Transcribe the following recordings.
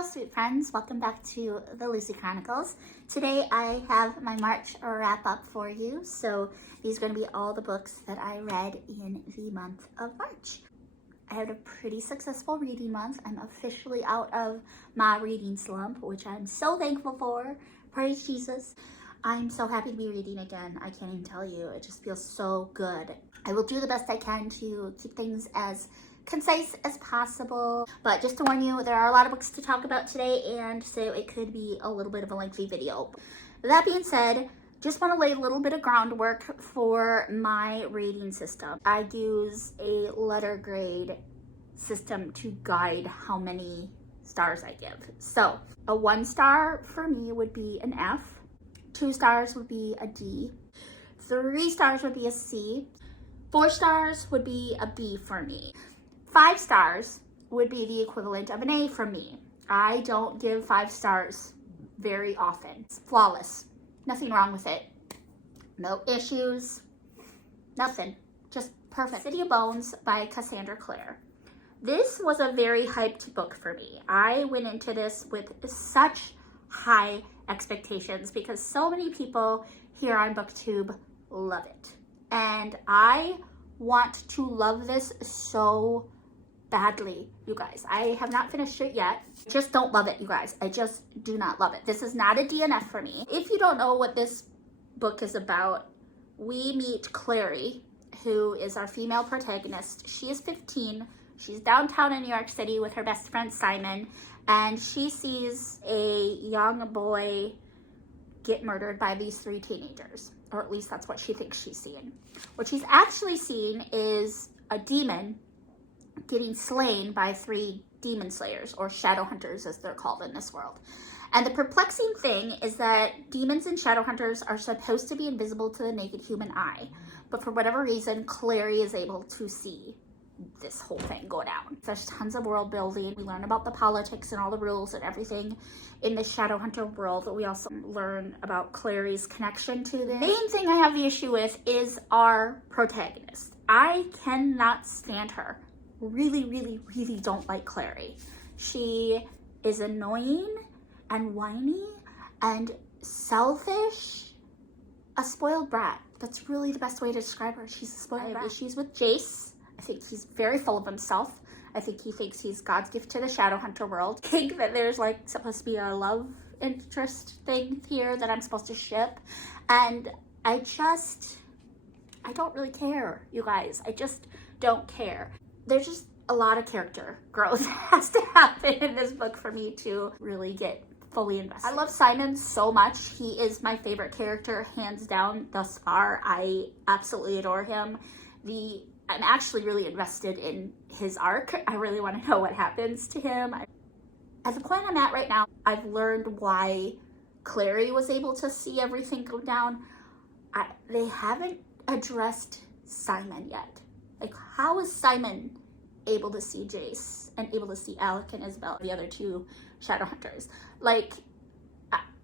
Hello, sweet friends. Welcome back to the Lucy Chronicles. Today I have my March wrap up for you. So these are going to be all the books that I read in the month of March. I had a pretty successful reading month. I'm officially out of my reading slump, which I'm so thankful for. Praise Jesus. I'm so happy to be reading again. I can't even tell you. It just feels so good. I will do the best I can to keep things as concise as possible, but just to warn you, there are a lot of books to talk about today, and so it could be a little bit of a lengthy video. That being said, just want to lay a little bit of groundwork for my rating system. I use a letter grade system to guide how many stars I give. So a 1 star for me would be an F, 2 stars would be a D, 3 stars would be a C, 4 stars would be a B for me. 5 stars would be the equivalent of an A for me. I don't give 5 stars very often. It's flawless. Nothing wrong with it. No issues. Nothing. Just perfect. City of Bones by Cassandra Clare. This was a very hyped book for me. I went into this with such high expectations because so many people here on BookTube love it. And I want to love this so badly, you guys. I have not finished it yet. Just don't love it, you guys. I just do not love it. This is not a DNF for me. If you don't know what this book is about, we meet Clary, who is our female protagonist. She is 15. She's downtown in New York City with her best friend Simon, and she sees a young boy get murdered by these 3 teenagers, or at least that's what she thinks she's seeing. What she's actually seeing is a demon getting slain by 3 demon slayers, or shadow hunters as they're called in this world. And the perplexing thing is that demons and shadow hunters are supposed to be invisible to the naked human eye, but for whatever reason, Clary is able to see this whole thing go down. There's tons of world building. We learn about the politics and all the rules and everything in the Shadowhunter world. We also learn about Clary's connection to this. The main thing I have the issue with is our protagonist. I cannot stand her. Really don't like Clary. She is annoying and whiny and selfish. A spoiled brat. That's really the best way to describe her. She's a spoiled brat. She's with Jace. I think he's very full of himself. I think he thinks he's God's gift to the Shadowhunter world. I think that there's like supposed to be a love interest thing here that I'm supposed to ship. And I don't really care, you guys. I just don't care. There's just a lot of character growth that has to happen in this book for me to really get fully invested. I love Simon so much. He is my favorite character, hands down, thus far. I absolutely adore him. I'm actually really invested in his arc. I really want to know what happens to him. At the point I'm at right now, I've learned why Clary was able to see everything go down. They haven't addressed Simon yet. Like, how is Simon able to see Jace and able to see Alec and Isabel, the other 2 Shadowhunters? Like,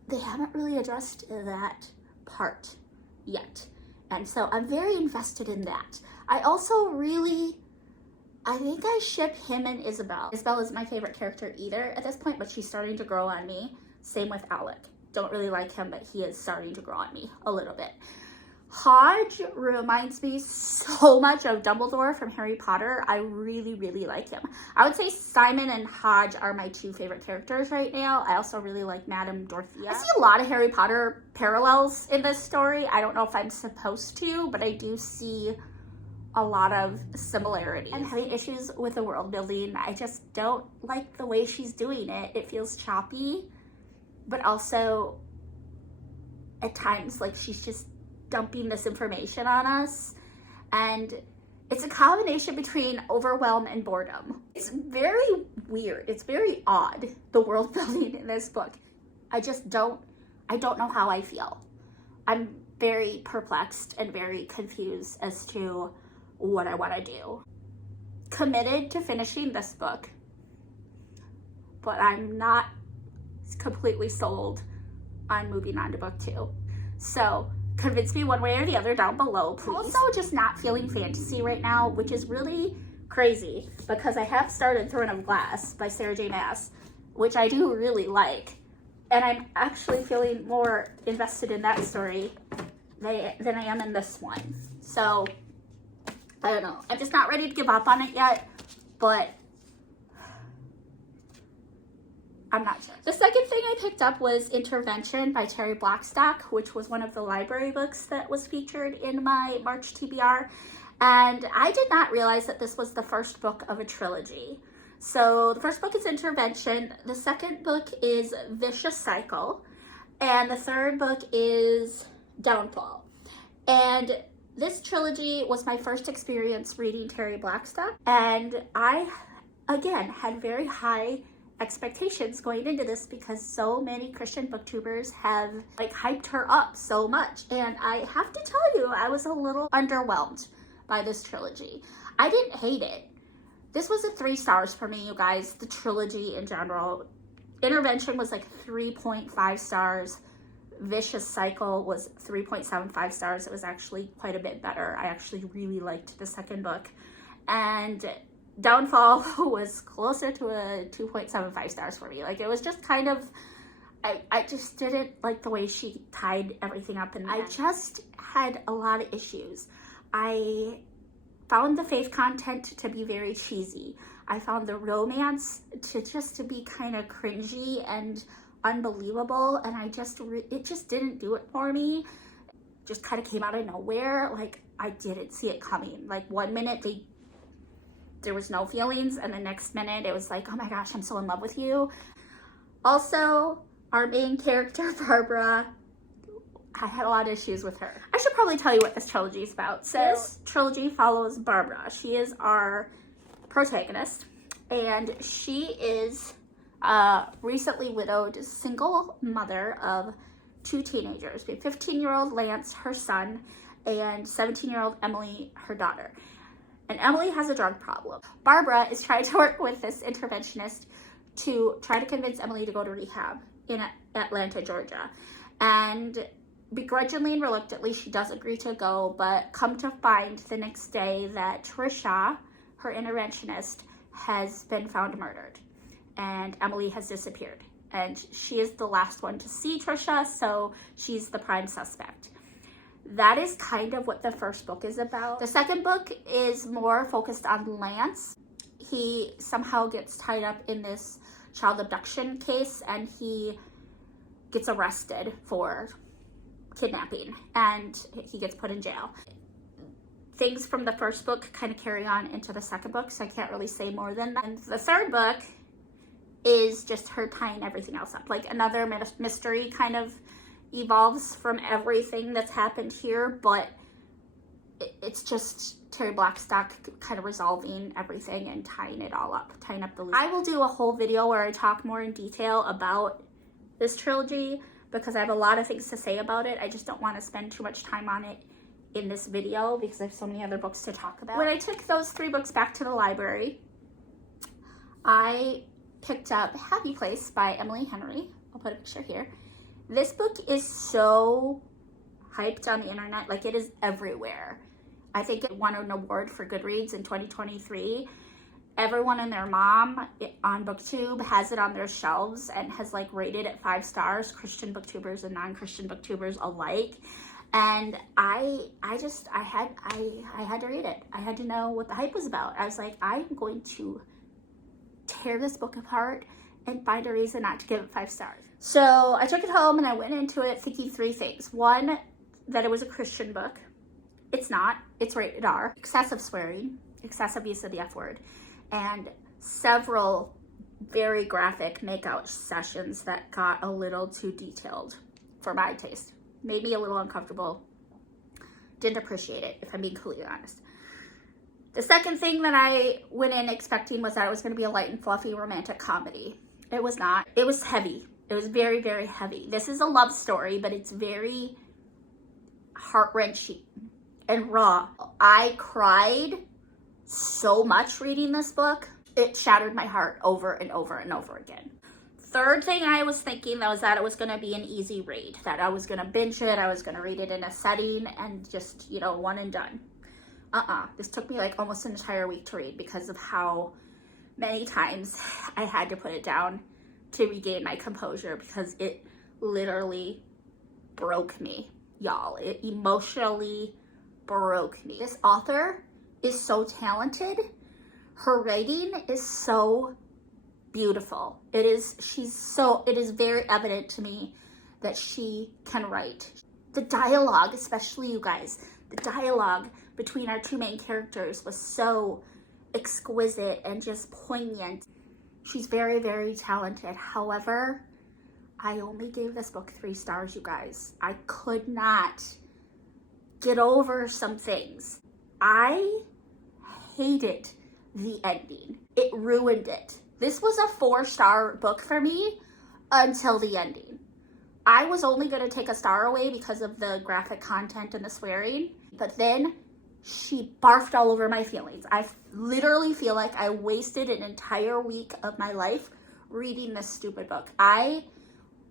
they haven't really addressed that part yet. And so I'm very invested in that. I also I think I ship him and Isabel. Isabel is my favorite character either at this point, but she's starting to grow on me. Same with Alec. Don't really like him, but he is starting to grow on me a little bit. Hodge reminds me so much of Dumbledore from Harry Potter. I really like him. I would say Simon and Hodge are my 2 favorite characters right now. I also really like Madame Dorothea. I see a lot of Harry Potter parallels in this story. I don't know if I'm supposed to, but I do see a lot of similarities. I'm having issues with the world building. I just don't like the way she's doing it. It feels choppy, but also at times like she's just dumping this information on us, and it's a combination between overwhelm and boredom. It's very weird. It's very odd, the world building in this book. I don't know how I feel. I'm very perplexed and very confused as to what I want to do. Committed to finishing this book, but I'm not completely sold on moving on to book 2. So convince me one way or the other down below, please. Also, just not feeling fantasy right now, which is really crazy because I have started Throne of Glass by Sarah J. Maas, which I do really like. And I'm actually feeling more invested in that story than I am in this one. So, I don't know. I'm just not ready to give up on it yet, but I'm not sure. The second thing I picked up was Intervention by Terry Blackstock, which was one of the library books that was featured in my March TBR. And I did not realize that this was the first book of a trilogy. So the first book is Intervention. The second book is Vicious Cycle. And the third book is Downfall. And this trilogy was my first experience reading Terry Blackstock. And I, again, had very high expectations going into this because so many Christian booktubers have like hyped her up so much. And I have to tell you, I was a little underwhelmed by this trilogy. I didn't hate it. This was a 3 stars for me, you guys, the trilogy in general. Intervention was like 3.5 stars. Vicious Cycle was 3.75 stars. It was actually quite a bit better. I actually really liked the second book. And Downfall was closer to a 2.75 stars for me. Like, it was just kind of, I just didn't like the way she tied everything up. And I just had a lot of issues. I found the faith content to be very cheesy. I found the romance to be kind of cringy and unbelievable, and it just didn't do it for me. Just kind of came out of nowhere. Like, I didn't see it coming. Like, one minute there was no feelings, and the next minute it was like, oh my gosh, I'm so in love with you. Also, our main character, Barbara, I had a lot of issues with her. I should probably tell you what this trilogy is about. So this trilogy follows Barbara. She is our protagonist, and she is a recently widowed single mother of 2 teenagers. We have 15-year-old Lance, her son, and 17-year-old Emily, her daughter. And Emily has a drug problem. Barbara is trying to work with this interventionist to try to convince Emily to go to rehab in Atlanta, Georgia. And begrudgingly and reluctantly, she does agree to go, but come to find the next day that Trisha, her interventionist, has been found murdered, and Emily has disappeared. And she is the last one to see Trisha, so she's the prime suspect. That is kind of what the first book is about. The second book is more focused on Lance. He somehow gets tied up in this child abduction case, and he gets arrested for kidnapping, and he gets put in jail. Things from the first book kind of carry on into the second book, so I can't really say more than that. And the third book is just her tying everything else up. Like, another mystery kind of evolves from everything that's happened here, but it's just Terry Blackstock kind of resolving everything and tying it all up, tying up the loose. I will do a whole video where I talk more in detail about this trilogy because I have a lot of things to say about it. I just don't want to spend too much time on it in this video because I have so many other books to talk about. When I took those 3 books back to the library, I picked up Happy Place by Emily Henry. I'll put a picture here. This book is so hyped on the internet, like, it is everywhere. I think it won an award for Goodreads in 2023. Everyone and their mom on BookTube has it on their shelves and has like rated it 5 stars, Christian booktubers and non-Christian booktubers alike. And I had to read it. I had to know what the hype was about. I was like, I'm going to tear this book apart and find a reason not to give it 5 stars. So I took it home and I went into it thinking 3 things. 1, that it was a Christian book. It's not. It's rated R. Excessive swearing, excessive use of the F word, and several very graphic makeout sessions that got a little too detailed for my taste. Made me a little uncomfortable. Didn't appreciate it, if I'm being completely honest. The second thing that I went in expecting was that it was going to be a light and fluffy romantic comedy. It was not. It was heavy. It was very, very heavy. This is a love story, but it's very heart-wrenching and raw. I cried so much reading this book. It shattered my heart over and over and over again. Third thing I was thinking was that it was going to be an easy read, that I was going to binge it, I was going to read it in a setting and just, one and done. This took me like almost an entire week to read because of how many times I had to put it down to regain my composure because it literally broke me, y'all. It emotionally broke me. This author is so talented. Her writing is so beautiful. It is very evident to me that she can write. The dialogue, especially you guys, the dialogue between our two main characters was so exquisite and just poignant. She's very, very talented. However, I only gave this book 3 stars, you guys. I could not get over some things. I hated the ending. It ruined it. This was a 4-star book for me until the ending. I was only going to take a star away because of the graphic content and the swearing, but then she barfed all over my feelings. I literally feel like I wasted an entire week of my life reading this stupid book. I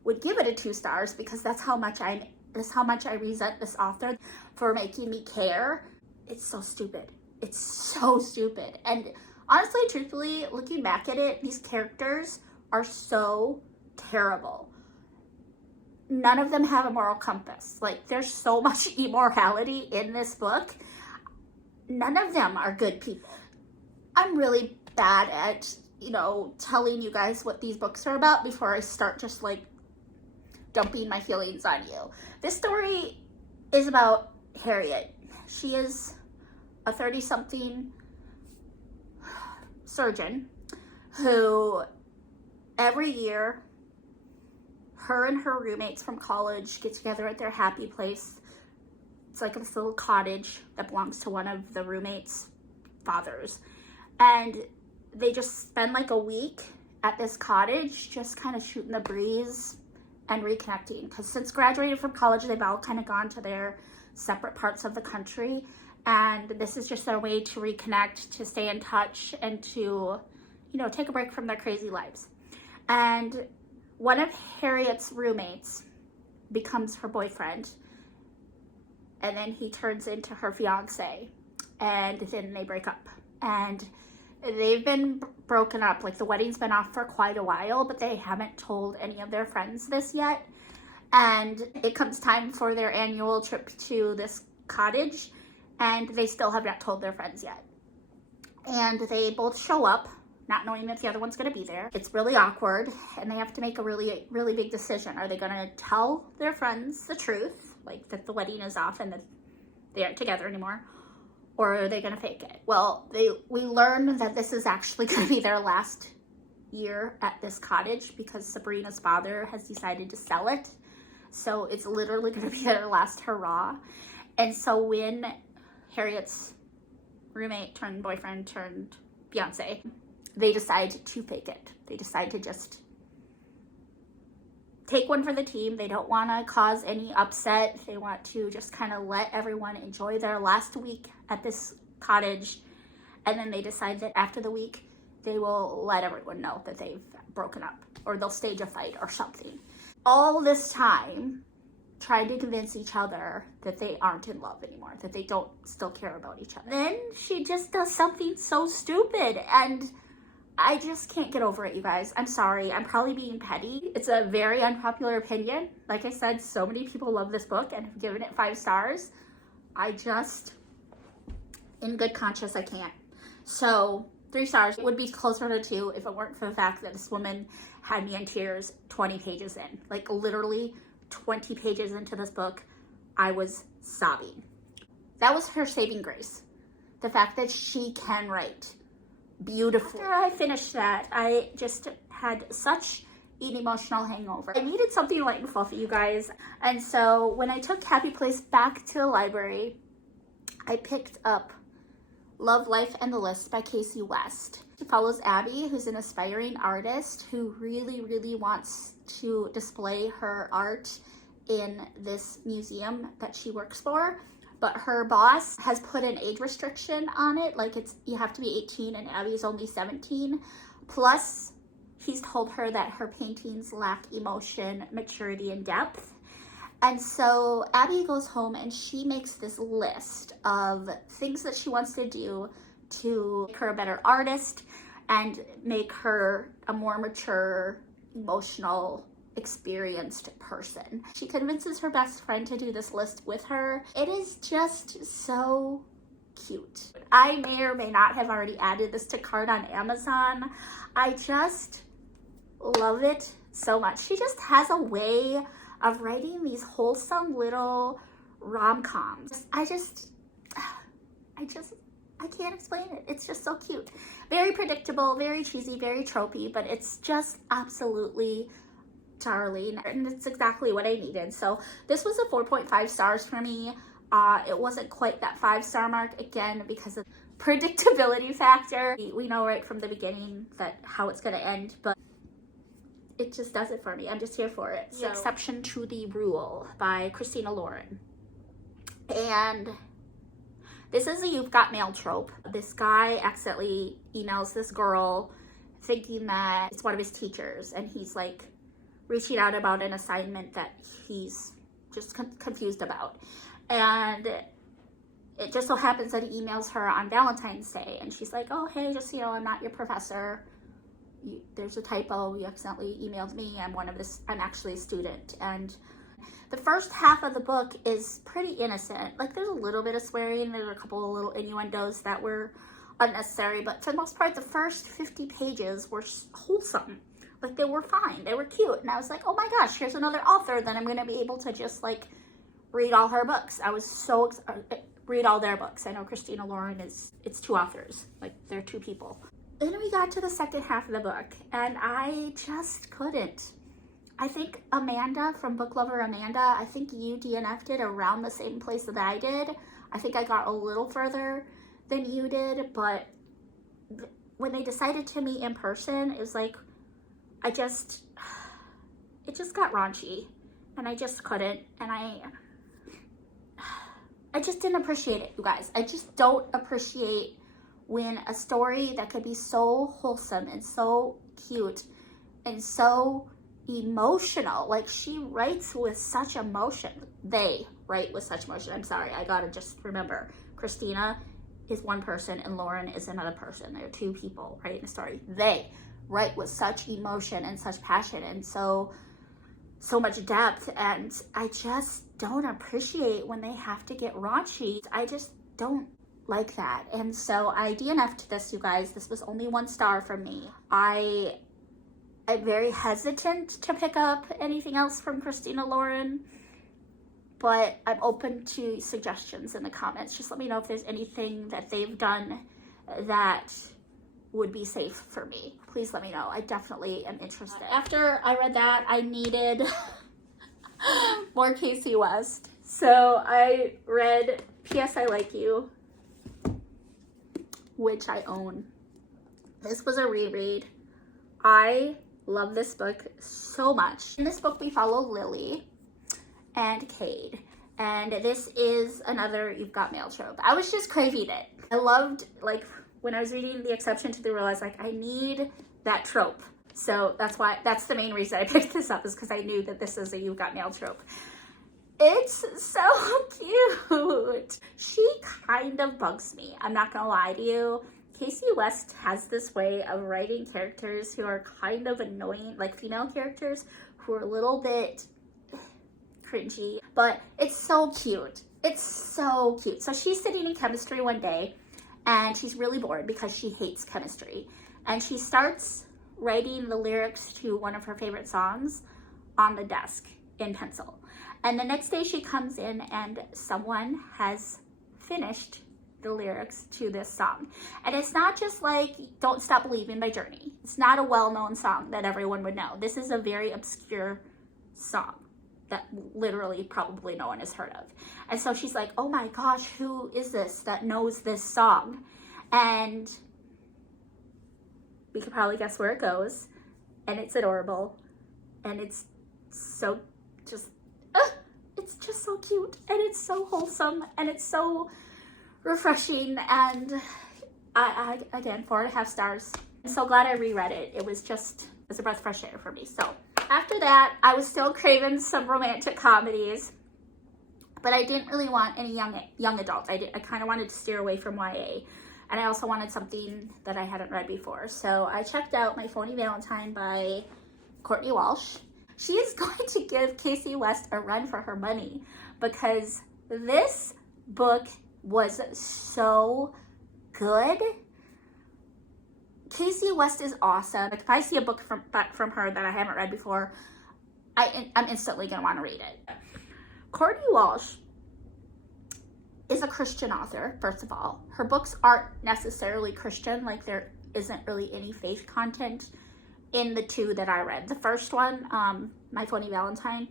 would give it a 2 stars because that's how much I resent this author for making me care. It's so stupid. It's so stupid. And honestly, truthfully, looking back at it, these characters are so terrible. None of them have a moral compass. Like, there's so much immorality in this book. None of them are good people. I'm really bad at, telling you guys what these books are about before I start just like dumping my feelings on you. This story is about Harriet. She is a 30-something surgeon who every year her and her roommates from college get together at their happy place. It's like this little cottage that belongs to one of the roommates' fathers. And they just spend like a week at this cottage just kind of shooting the breeze and reconnecting. Because since graduating from college, they've all kind of gone to their separate parts of the country. And this is just their way to reconnect, to stay in touch, and to, take a break from their crazy lives. And one of Harriet's roommates becomes her boyfriend, and then he turns into her fiance, and then they break up. And they've been broken up. Like, the wedding's been off for quite a while, but they haven't told any of their friends this yet. And it comes time for their annual trip to this cottage, and they still have not told their friends yet. And they both show up, not knowing that the other one's going to be there. It's really awkward, and they have to make a really, really big decision. Are they going to tell their friends the truth, like that the wedding is off and that they aren't together anymore? Or are they going to fake it? Well, we learn that this is actually going to be their last year at this cottage because Sabrina's father has decided to sell it. So it's literally going to be their last hurrah. And so when Harriet's roommate turned boyfriend turned fiance, they decide to fake it. They decide to just take one for the team. They don't want to cause any upset. They want to just kind of let everyone enjoy their last week at this cottage. And then they decide that after the week, they will let everyone know that they've broken up, or they'll stage a fight or something. All this time, trying to convince each other that they aren't in love anymore, that they don't still care about each other. Then she just does something so stupid, and I just can't get over it, you guys. I'm sorry. I'm probably being petty. It's a very unpopular opinion. Like I said, so many people love this book and have given it 5 stars. I just, in good conscience, I can't. So 3 stars would be closer to 2 if it weren't for the fact that this woman had me in tears 20 pages in. Like, literally 20 pages into this book, I was sobbing. That was her saving grace. The fact that she can write beautiful. After I finished that, I just had such an emotional hangover. I needed something light and fluffy, you guys. And so when I took Happy Place back to the library, I picked up Love, Life, and the List by Casey West. It follows Abby, who's an aspiring artist who really, really wants to display her art in this museum that she works for. But her boss has put an age restriction on it. Like, you have to be 18 and Abby's only 17. Plus, he's told her that her paintings lack emotion, maturity, and depth. And so Abby goes home and she makes this list of things that she wants to do to make her a better artist and make her a more mature, emotional, experienced person. She convinces her best friend to do this list with her. It is just so cute. I may or may not have already added this to cart on Amazon. I just love it so much. She just has a way of writing these wholesome little rom-coms. I can't explain it. It's just so cute. Very predictable, very cheesy, very tropey, but it's just absolutely darling, and it's exactly what I needed. So this was a 4.5 stars for me. It wasn't quite that 5-star mark, again, because of predictability factor. We know right from the beginning that how it's going to end, but it just does it for me. I'm just here for it. The Exception to the Rule by Christina Lauren. And this is a you've got mail trope. This guy accidentally emails this girl thinking that it's one of his teachers, and he's like reaching out about an assignment that he's just confused about. And it just so happens that he emails her on Valentine's Day, and she's like, oh, hey, just, I'm not your professor. There's a typo. You accidentally emailed me. I'm actually a student. And the first half of the book is pretty innocent. Like, there's a little bit of swearing. There's a couple of little innuendos that were unnecessary. But for the most part, the first 50 pages were wholesome. Like, they were fine. They were cute. And I was like, oh my gosh, here's another author that I'm going to be able to just, like, read all her books. I was so excited. Read all their books. I know Christina Lauren it's 2 authors. Like, they're 2 people. Then we got to the second half of the book, and I just couldn't. I think Amanda from Book Lover Amanda, I think you DNF'd it around the same place that I did. I think I got a little further than you did, but when they decided to meet in person, it was like, it just got raunchy, and I just couldn't, and I just didn't appreciate it, you guys. I just don't appreciate when a story that could be so wholesome and so cute and so emotional, like, she writes with such emotion. They write with such emotion. I'm sorry, I gotta just remember, Christina is one person and Lauren is another person. They're 2 people writing a story. They write with such emotion and such passion and so much depth, and I just don't appreciate when they have to get raunchy. I just don't like that. And so I DNF'd this, you guys. This was only 1 star from me. I'm very hesitant to pick up anything else from Christina Lauren, but I'm open to suggestions in the comments. Just let me know if there's anything that they've done that would be safe for me. Please let me know. I definitely am interested. After I read that, I needed more Casey West. So I read P.S. I Like You, which I own. This was a reread. I love this book so much. In this book, we follow Lily and Cade. And this is another You've Got Mail trope. I was just craving it. I loved, like, when I was reading The Exception to the Rule, I was like, I need that trope. So that's the main reason I picked this up, is because I knew that this is a You've Got Mail trope. It's so cute. She kind of bugs me. I'm not gonna lie to you. Casey West has this way of writing characters who are kind of annoying, like female characters who are a little bit cringy, but it's so cute. It's so cute. So she's sitting in chemistry one day, and she's really bored because she hates chemistry. And she starts writing the lyrics to one of her favorite songs on the desk in pencil. And the next day she comes in and someone has finished the lyrics to this song. And it's not just like Don't Stop Believing by Journey. It's not a well-known song that everyone would know. This is a very obscure song that literally probably no one has heard of. And so she's like, oh my gosh, who is this that knows this song? And we could probably guess where it goes. And it's adorable. And it's so it's just so cute. And it's so wholesome. And it's so refreshing. And I again, 4.5 stars. I'm so glad I reread it. It was a breath of fresh air for me. So after that, I was still craving some romantic comedies, but I didn't really want any young adult. I kind of wanted to steer away from YA, and I also wanted something that I hadn't read before. So I checked out my Phony Valentine by Courtney Walsh. She is going to give Casey West a run for her money because this book was so good. Casey West is awesome. If I see a book from her that I haven't read before, I'm instantly going to want to read it. Courtney Walsh is a Christian author, first of all. Her books aren't necessarily Christian, like there isn't really any faith content in the two that I read. The first one, My Phony Valentine,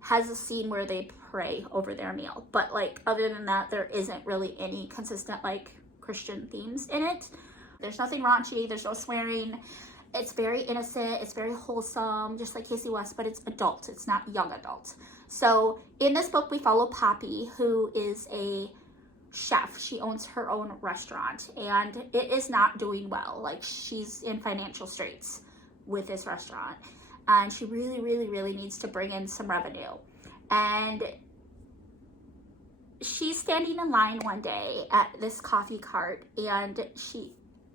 has a scene where they pray over their meal. But like other than that, there isn't really any consistent like Christian themes in it. There's nothing raunchy, there's no swearing. It's very innocent, it's very wholesome, just like Casey West, but it's adult, it's not young adult. So in this book, we follow Poppy, who is a chef. She owns her own restaurant, and it is not doing well. Like, she's in financial straits with this restaurant, and she really needs to bring in some revenue. And she's standing in line one day at this coffee cart, and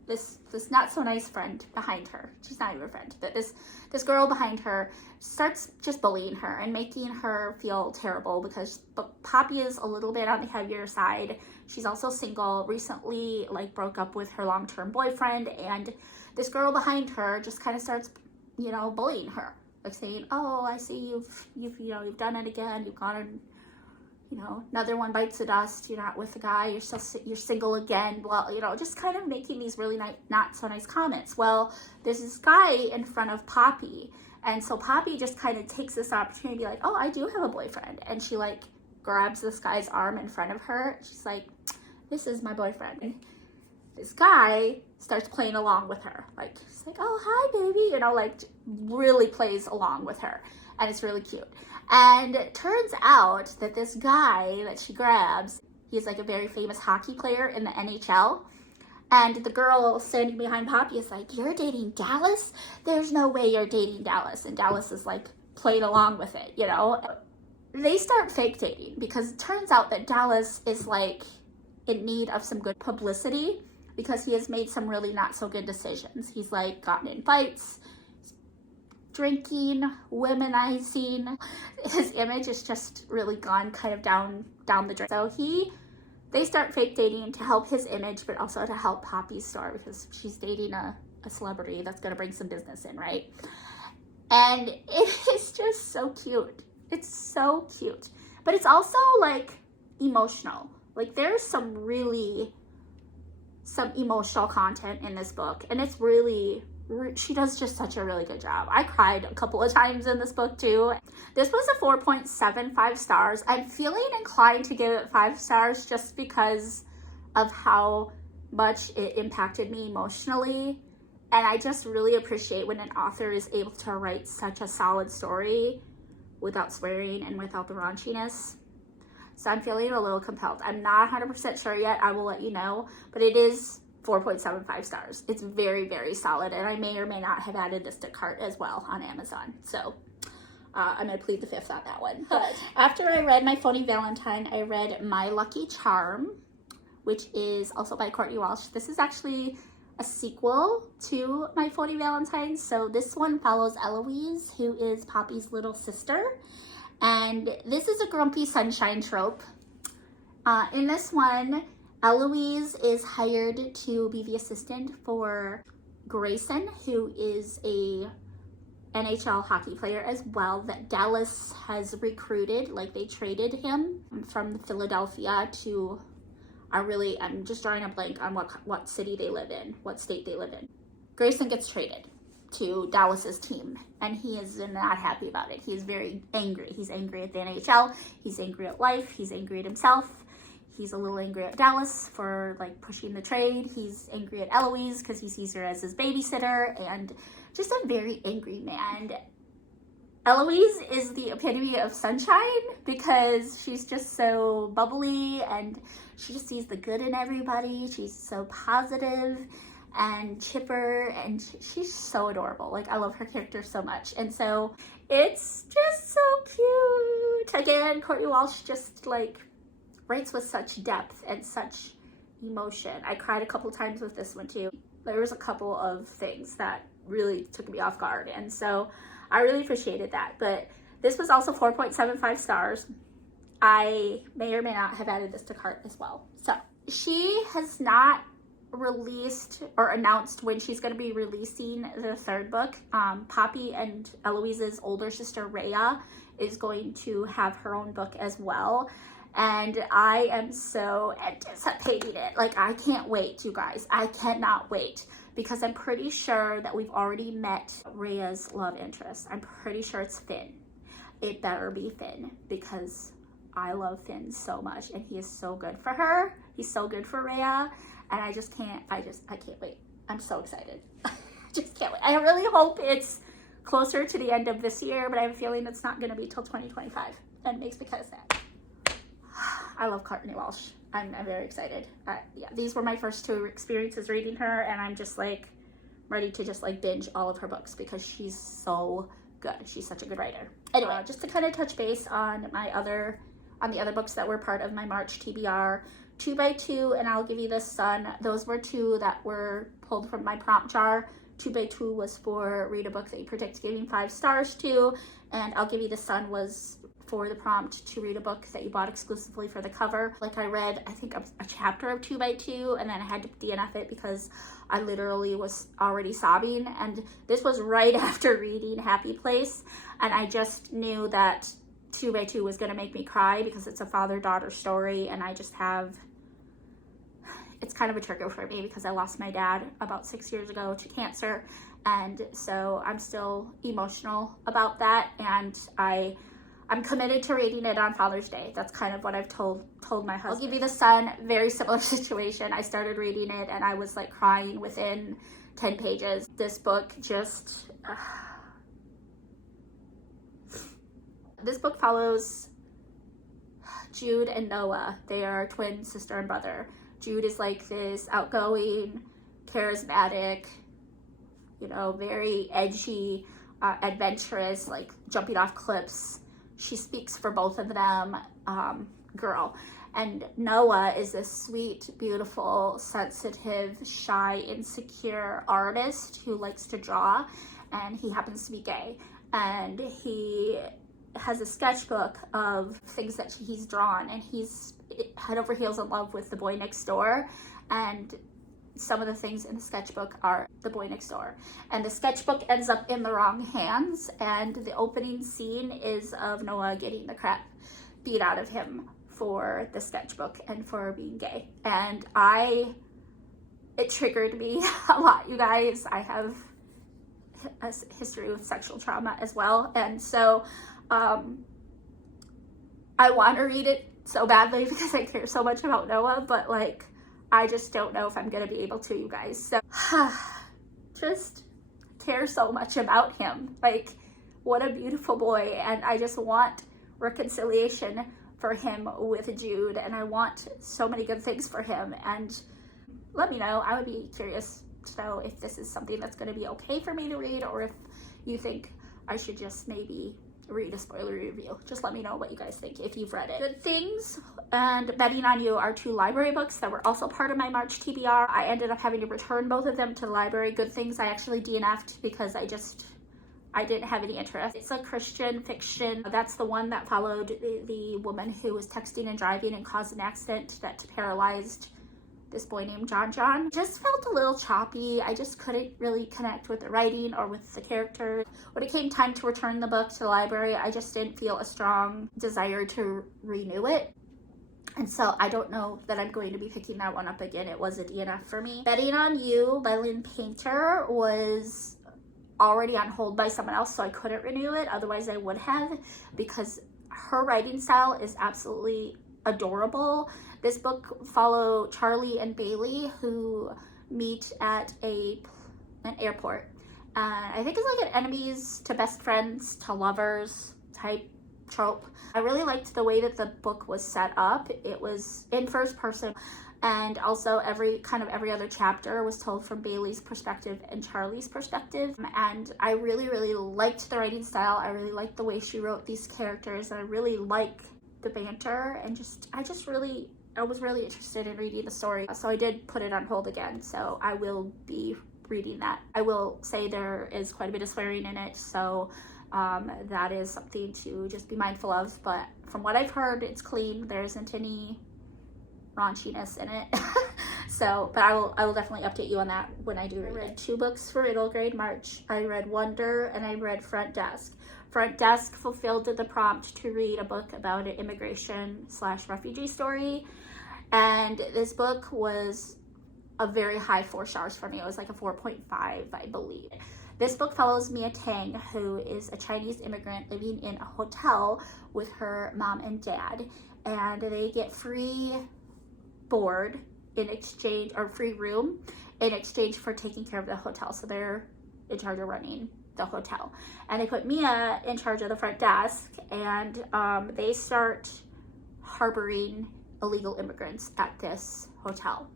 this not so nice friend behind her, she's not even a friend, but this girl behind her starts just bullying her and making her feel terrible because Poppy is a little bit on the heavier side. She's also single, recently like broke up with her long-term boyfriend, and this girl behind her just kind of starts, you know, bullying her, like saying, oh, I see you've done it again, you've gone and, you know, another one bites the dust, you're not with a guy, you're single again, well, you know, just kind of making these really not so nice comments. Well, there's this guy in front of Poppy, and so Poppy just kind of takes this opportunity to be like, oh, I do have a boyfriend, and she like grabs this guy's arm in front of her. She's like, this is my boyfriend. And this guy starts playing along with her, like, she's like, oh, hi baby, you know, like really plays along with her, and it's really cute. And it turns out that this guy that she grabs, he's like a very famous hockey player in the NHL. And the girl standing behind Poppy is like, you're dating Dallas? There's no way you're dating Dallas. And Dallas is like playing along with it, you know? They start fake dating because it turns out that Dallas is like in need of some good publicity because he has made some really not so good decisions. He's like gotten in fights, drinking, womanizing. His image is just really gone kind of down the drain. So they start fake dating to help his image, but also to help Poppy's store because she's dating a celebrity that's going to bring some business in, right? And it is just so cute. It's so cute. But it's also like emotional. Like there's some emotional content in this book, and it's really, she does just such a really good job. I cried a couple of times in this book too. This was a 4.75 stars. I'm feeling inclined to give it 5 stars just because of how much it impacted me emotionally. And I just really appreciate when an author is able to write such a solid story without swearing and without the raunchiness. So I'm feeling a little compelled. I'm not 100% sure yet. I will let you know, but it is 4.75 stars. It's very solid, and I may or may not have added this to cart as well on Amazon. So I'm gonna plead the fifth on that one. But after I read My Phony Valentine, I read My Lucky Charm, which is also by Courtney Walsh. This is actually a sequel to My Phony Valentine. So this one follows Eloise, who is Poppy's little sister. And this is a grumpy sunshine trope. In this one, Eloise is hired to be the assistant for Grayson, who is a NHL hockey player as well, that Dallas has recruited. Like they traded him from Philadelphia to, I'm just drawing a blank on what city they live in, what state they live in. Grayson gets traded to Dallas's team, and he is not happy about it. He is very angry. He's angry at the NHL. He's angry at life. He's angry at himself. He's a little angry at Dallas for like pushing the trade. He's angry at Eloise because he sees her as his babysitter, and just a very angry man. Eloise is the epitome of sunshine because she's just so bubbly and she just sees the good in everybody. She's so positive and chipper, and she's so adorable. Like, I love her character so much, and so it's just so cute. Again, Courtney Walsh just like writes with such depth and such emotion. I cried a couple times with this one too. There was a couple of things that really took me off guard, and so I really appreciated that. But this was also 4.75 stars. I may or may not have added this to cart as well. So she has not released or announced when she's going to be releasing the third book. Poppy and Eloise's older sister Rhea is going to have her own book as well, and I am so anticipating it. Like, I can't wait, you guys. I cannot wait, because I'm pretty sure that we've already met Rhea's love interest. I'm pretty sure it's Finn. It better be Finn, because I love Finn so much, and he is so good for her. He's so good for Rhea, and I can't wait. I'm so excited. I just can't wait. I really hope it's closer to the end of this year, but I have a feeling it's not going to be till 2025, and it makes me kind of sad. I love Courtney Walsh. I'm very excited. Yeah, these were my first 2 experiences reading her, and I'm just like ready to just like binge all of her books because she's so good. She's such a good writer. Anyway, just to kind of touch base on the other books that were part of my March TBR, 2x2 and I'll Give You the Sun. Those were 2 that were pulled from my prompt jar. 2x2 was for read a book that you predict giving 5 stars to, and I'll Give You the Sun was for the prompt to read a book that you bought exclusively for the cover. Like, I read, I think, a chapter of 2x2, and then I had to DNF it because I literally was already sobbing, and this was right after reading Happy Place, and I just knew that 2x2 was going to make me cry because it's a father-daughter story, and I just have, it's kind of a trigger for me because I lost my dad about 6 years ago to cancer, and so I'm still emotional about that, and I'm committed to reading it on Father's Day. That's kind of what I've told my husband. I'll Give You the Sun, very similar situation. I started reading it and I was like crying within 10 pages. This book just, this book follows Jude and Noah. They are twin sister and brother. Jude is like this outgoing, charismatic, you know, very edgy, adventurous, like jumping off cliffs. She speaks for both of them, girl. And Noah is this sweet, beautiful, sensitive, shy, insecure artist who likes to draw, and he happens to be gay. And he has a sketchbook of things that he's drawn, and he's head over heels in love with the boy next door. And some of the things in the sketchbook are the boy next door, and the sketchbook ends up in the wrong hands, and the opening scene is of Noah getting the crap beat out of him for the sketchbook and for being gay. And it triggered me a lot, you guys. I have a history with sexual trauma as well, and so I want to read it so badly because I care so much about Noah, but like, I just don't know if I'm going to be able to, you guys. So, just care so much about him. Like, what a beautiful boy. And I just want reconciliation for him with Jude. And I want so many good things for him. And let me know. I would be curious to know if this is something that's going to be okay for me to read, or if you think I should just maybe read a spoiler review. Just let me know what you guys think if you've read it. Good Things and Betting on You are 2 library books that were also part of my March TBR. I ended up having to return both of them to the library. Good Things I actually DNF'd because I didn't have any interest. It's a Christian fiction. That's the one that followed the woman who was texting and driving and caused an accident that paralyzed this boy named John. Just felt a little choppy. I just couldn't really connect with the writing or with the characters. When it came time to return the book to the library, I just didn't feel a strong desire to renew it. And so I don't know that I'm going to be picking that one up again. It was a DNF for me. Betting on You by Lynn Painter was already on hold by someone else, so I couldn't renew it. Otherwise I would have, because her writing style is absolutely adorable. This book follow Charlie and Bailey, who meet at an airport. I think it's like an enemies to best friends to lovers type trope. I really liked the way that the book was set up. It was in first person, and also every other chapter was told from Bailey's perspective and Charlie's perspective. And I really, really liked the writing style. I really liked the way she wrote these characters, and I really like the banter, and I was really interested in reading the story. So I did put it on hold again, so I will be reading that. I will say there is quite a bit of swearing in it, so That is something to just be mindful of, but from what I've heard, it's clean. There isn't any raunchiness in it. So, but I will definitely update you on that when I do read it. I read 2 books for Middlegrade March. I read Wonder and I read Front Desk. Front Desk fulfilled the prompt to read a book about an immigration/refugee story, and this book was a very high 4 stars for me. It was like a 4.5, I believe. This book follows Mia Tang, who is a Chinese immigrant living in a hotel with her mom and dad, and they get free board in exchange, or free room in exchange for taking care of the hotel. So they're in charge of running the hotel, and they put Mia in charge of the front desk, and they start harboring illegal immigrants at this hotel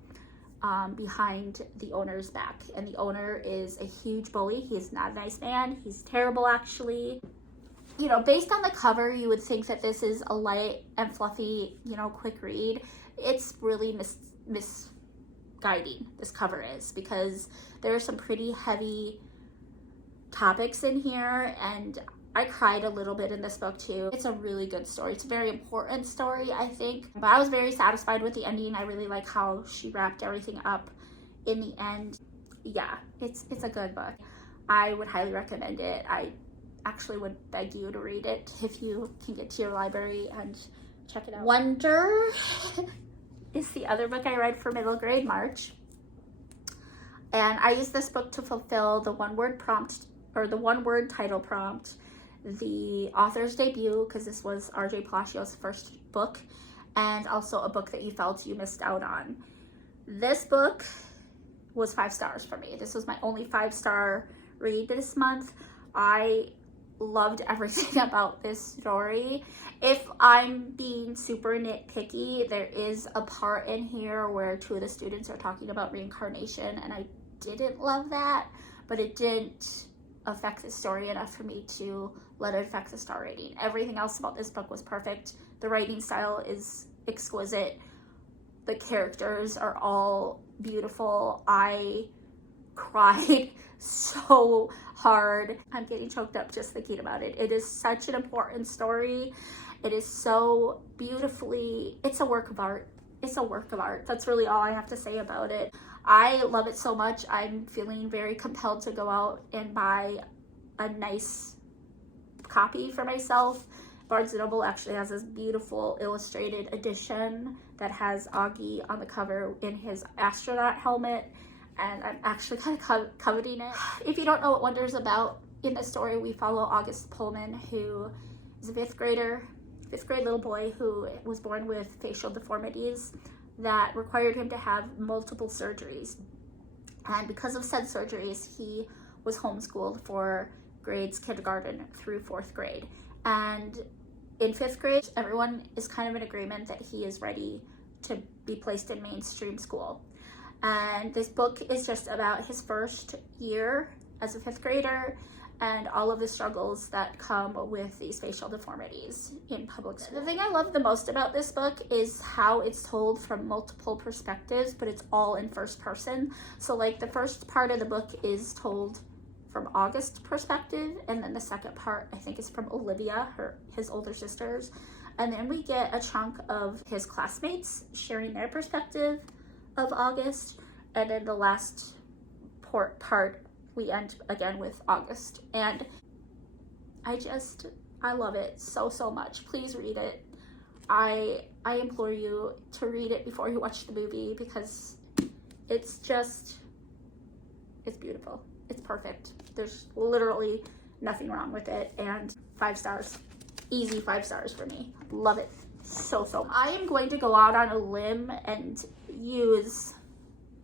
behind the owner's back. And the owner is a huge bully. He's not a nice man. He's terrible, actually. You know, based on the cover, you would think that this is a light and fluffy, you know, quick read. It's really misguiding, this cover is, because there are some pretty heavy topics in here, and I cried a little bit in this book too. It's a really good story. It's a very important story, I think, but I was very satisfied with the ending. I really like how she wrapped everything up in the end. Yeah, it's a good book. I would highly recommend it. I actually would beg you to read it if you can get to your library and check it out. Wonder is the other book I read for Middlegrade March, and I used this book to fulfill the one-word prompt, or the one-word title prompt, the author's debut, because this was R.J. Palacio's first book, and also a book that you felt you missed out on. This book was 5 stars for me. This was my only 5-star read this month. I loved everything about this story. If I'm being super nitpicky, there is a part in here where 2 of the students are talking about reincarnation, and I didn't love that, but it didn't affect the story enough for me to let it affect the star rating. Everything else about this book was perfect. The writing style is exquisite. The characters are all beautiful. I cried so hard. I'm getting choked up just thinking about it. It is such an important story. It is so beautifully, it's a work of art. It's a work of art. That's really all I have to say about it. I love it so much. I'm feeling very compelled to go out and buy a nice copy for myself. Barnes & Noble actually has this beautiful illustrated edition that has Augie on the cover in his astronaut helmet, and I'm actually kind of coveting it. If you don't know what Wonder is about, in this story we follow August Pullman, who is a 5th grade little boy who was born with facial deformities that required him to have multiple surgeries. And because of said surgeries, he was homeschooled for grades kindergarten through 4th grade. And in 5th grade, everyone is kind of in agreement that he is ready to be placed in mainstream school. And this book is just about his first year as a 5th grader and all of the struggles that come with these facial deformities in public school. The thing I love the most about this book is how it's told from multiple perspectives, but it's all in first person. So like the first part of the book is told from August's perspective, and then the second part I think is from Olivia, his older sisters, and then we get a chunk of his classmates sharing their perspective of August, and then the last part we end again with August. And I love it so much. Please read it. I implore you to read it before you watch the movie, because it's beautiful. It's perfect. There's literally nothing wrong with it, and 5 stars. Easy 5 stars for me. Love it so much. I am going to go out on a limb and use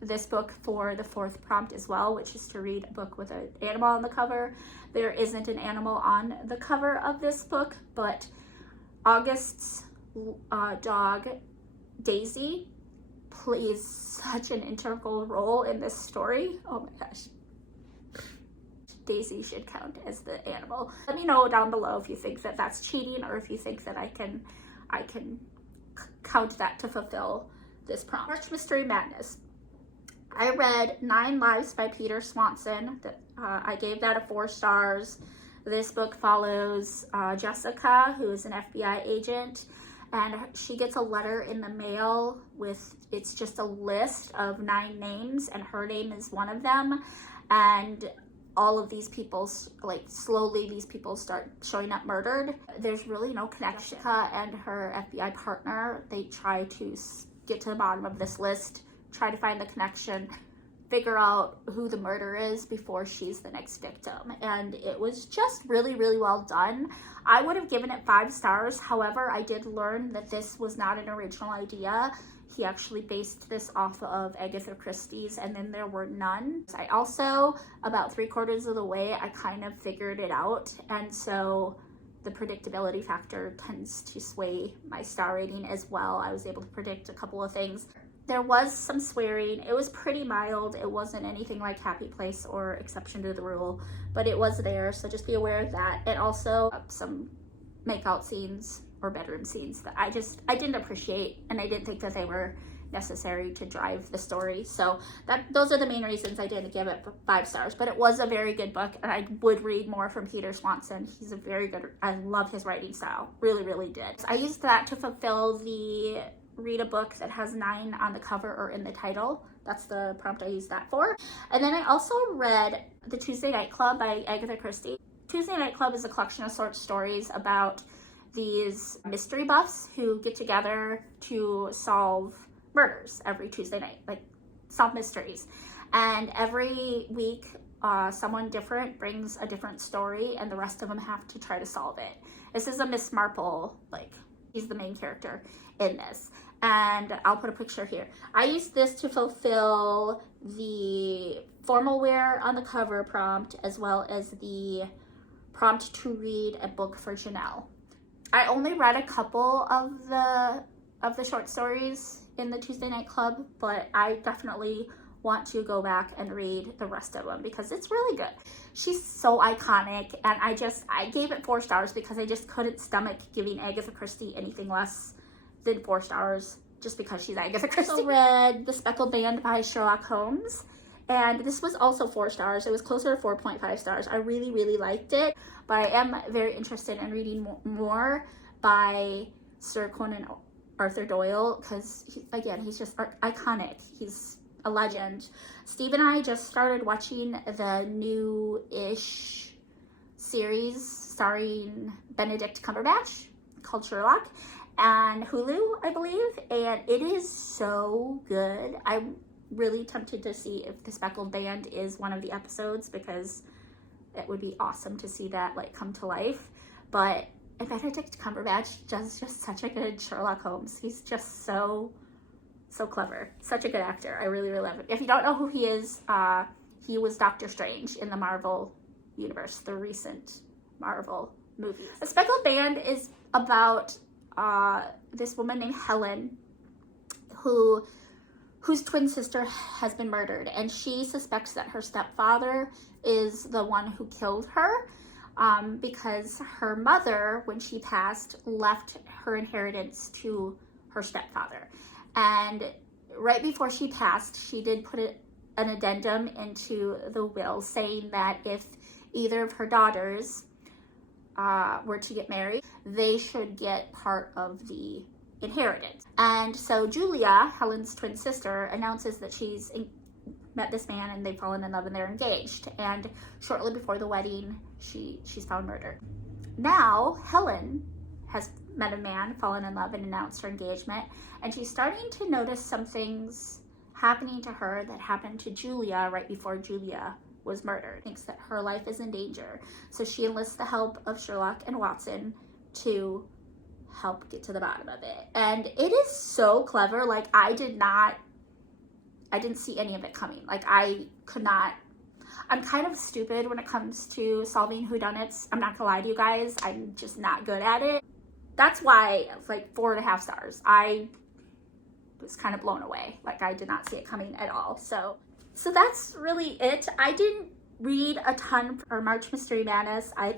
this book for the 4th prompt as well, which is to read a book with an animal on the cover. There isn't an animal on the cover of this book, but August's dog, Daisy, plays such an integral role in this story. Oh my gosh. Daisy should count as the animal. Let me know down below if you think that that's cheating, or if you think that I can count that to fulfill this prompt. March Mystery Madness. I read 9 Lives by Peter Swanson. I gave that a 4 stars. This book follows Jessica, who is an FBI agent, and she gets a letter in the mail with, it's just a list of 9 names, and her name is one of them. And all of these people, like slowly these people start showing up murdered. There's really no connection. Jessica and her FBI partner, they try to get to the bottom of this list, try to find the connection, figure out who the murderer is before she's the next victim. And it was just really, really well done. I would have given it 5 stars. However, I did learn that this was not an original idea. He actually based this off of Agatha Christie's, and then there were none. I also, about 3/4 of the way, I kind of figured it out. And so the predictability factor tends to sway my star rating as well. I was able to predict a couple of things. There was some swearing. It was pretty mild. It wasn't anything like Happy Place or Exception to the Rule, but it was there, so just be aware of that. And also some makeout scenes or bedroom scenes that I didn't appreciate, and I didn't think that they were necessary to drive the story. So those are the main reasons I didn't give it 5 stars. But it was a very good book, and I would read more from Peter Swanson. He's a very good, I love his writing style. Really, really did. I used that to fulfill the read a book that has 9 on the cover or in the title. That's the prompt I used that for. And then I also read The Tuesday Night Club by Agatha Christie. Tuesday Night Club is a collection of short stories about these mystery buffs who get together to solve murders every Tuesday night, like solve mysteries. And every week, someone different brings a different story, and the rest of them have to try to solve it. This is a Miss Marple, like he's the main character in this. And I'll put a picture here. I used this to fulfill the formal wear on the cover prompt, as well as the prompt to read a book for Janelle. I only read a couple of the short stories in the Tuesday Night Club, but I definitely want to go back and read the rest of them because it's really good. She's so iconic, and I gave it 4 stars because I just couldn't stomach giving Agatha Christie anything less than 4 stars just because she's Agatha Christie. I also read The Speckled Band by Sherlock Holmes, and this was also 4 stars. It was closer to 4.5 stars. I really, really liked it, but I am very interested in reading more by Sir Conan Arthur Doyle because, again, he's just iconic. He's a legend. Steve and I just started watching the new-ish series starring Benedict Cumberbatch called Sherlock and Hulu, I believe, and it is so good. I'm really tempted to see if The Speckled Band is one of the episodes because it would be awesome to see that like come to life. But Benedict Cumberbatch does just such a good Sherlock Holmes. He's just so clever. Such a good actor. I really, really love it. If you don't know who he is, he was Doctor Strange in the Marvel universe, the recent Marvel movies. The Speckled Band is about this woman named Helen whose twin sister has been murdered, and she suspects that her stepfather is the one who killed her because her mother, when she passed, left her inheritance to her stepfather. And right before she passed, she did put an addendum into the will saying that if either of her daughters were to get married, they should get part of the inheritance. And so Julia, Helen's twin sister, announces that she's met this man and they've fallen in love and they're engaged. And shortly before the wedding, she's found murdered. Now Helen has met a man, fallen in love, and announced her engagement, and she's starting to notice some things happening to her that happened to Julia right before Julia was murdered. Thinks that her life is in danger, so she enlists the help of Sherlock and Watson to help get to the bottom of it. And it is so clever. Like I didn't see any of it coming. Like I'm kind of stupid when it comes to solving whodunits. I'm not gonna lie to you guys, I'm just not good at it. That's why it's like 4.5 stars. I was kind of blown away. Like I did not see it coming at all. So that's really it. I didn't read a ton for March Mystery Madness. I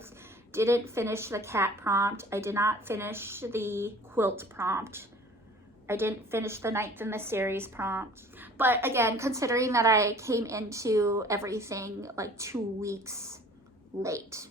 didn't finish the cat prompt. I did not finish the quilt prompt. I didn't finish the 9th in the series prompt. But again, considering that I came into everything like 2 weeks late,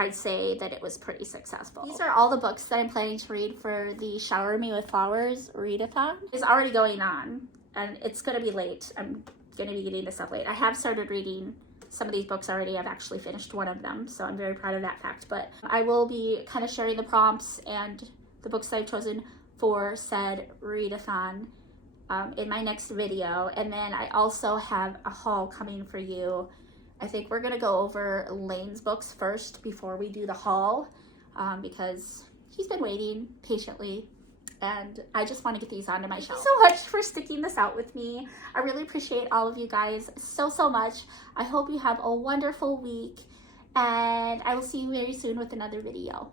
I'd say that it was pretty successful. These are all the books that I'm planning to read for the Shower Me With Flowers readathon. It's already going on, and it's going to be late. I'm going to be getting this up late. I have started reading some of these books already. I've actually finished one of them, so I'm very proud of that fact. But I will be kind of sharing the prompts and the books that I've chosen for said readathon in my next video. And then I also have a haul coming for you. I think we're gonna go over Lane's books first before we do the haul, because he's been waiting patiently and I just want to get these onto my shelf. Thank you so much for sticking this out with me. I really appreciate all of you guys so much. I hope you have a wonderful week, and I will see you very soon with another video.